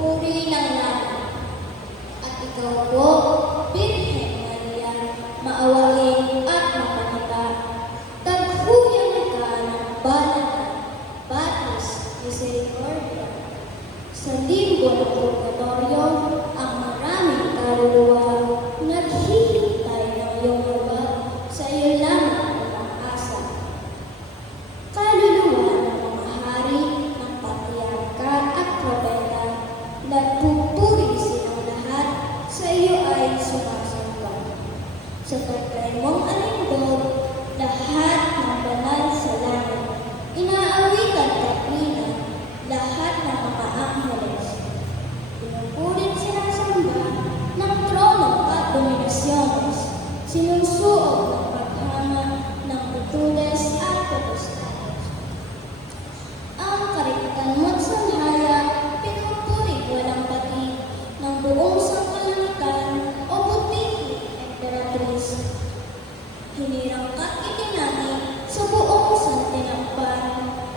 puri ng langit. At ikaw po, Birhen Maria, maawain at mapanata, taghuyan ka ng banal, batis, misericordia. Sa limbo ng purgatorio, ang maraming kaluluwa, naghihintay ng iyong habag, sa iyo lamang ang asa. Kaluluwa ng mga hari, ng patriarka at propeta, nagpupuri silang lahat, sa iyo ay sumasamba. Sa pagkay mong alindog, lahat ng banal sa langit, inaawitan katlina, lahat ng mga angheles. Pinupulit sinasamba ng trono at dominasyones, sinusuot ng paghanga ng virtudes at potestades. Ang karagatan mo't sanghaya, pinupuri walang pati ng buong sangkalangitan o butiki emperatris. Hinirang ka't itinangin sa buong santinakpan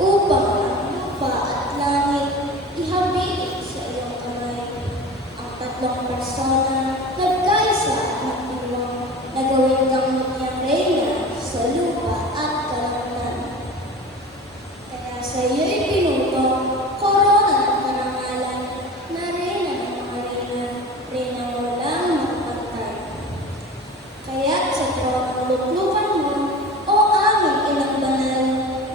upang ang lupa at langit ihabilin sa iyong kamay. Ang tatlong persona nagkaisa at nagtulong na gawin kang niyang reyna sa lupa at kalangitan. Kaya sa iyo'y pinuto, korona ng karangalan, na reyna ng mga reyna, reyna walang magpantay. Kaya't sa tronong luklukan mo, o aming inang banal,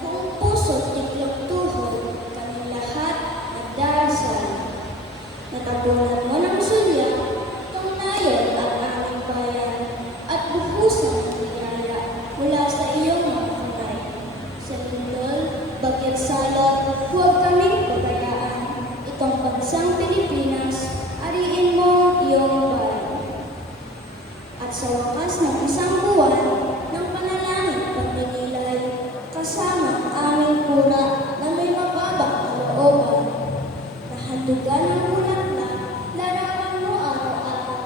buong puso't tiklop tuhod, kaming lahat nagdarasal. Natapunan mo ng sulya, tungnayon ang aming bayan, at buhusan ng biyaya mula sa iyong mga kamay. Sa lindol, bagyan salot, huwag kaming pabayaan. Itong bansang Pilipinas, ariin mo iyong bayan. At sa wakas ng isang buwan ng panalangin pagdagilay, kasama ang aming pura na may mababang kalooban, na handugan ng bulaklak, larawan mo araw-araw,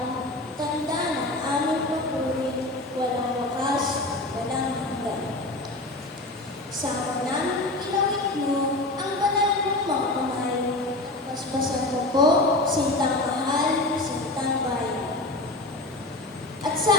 tanda ng aming papuri, walang wakas, walang hanggan. Sa namin ilawit mo ang banal mong mga kamay, paspasan mo po, sintang mahal, sintang bayan. At sa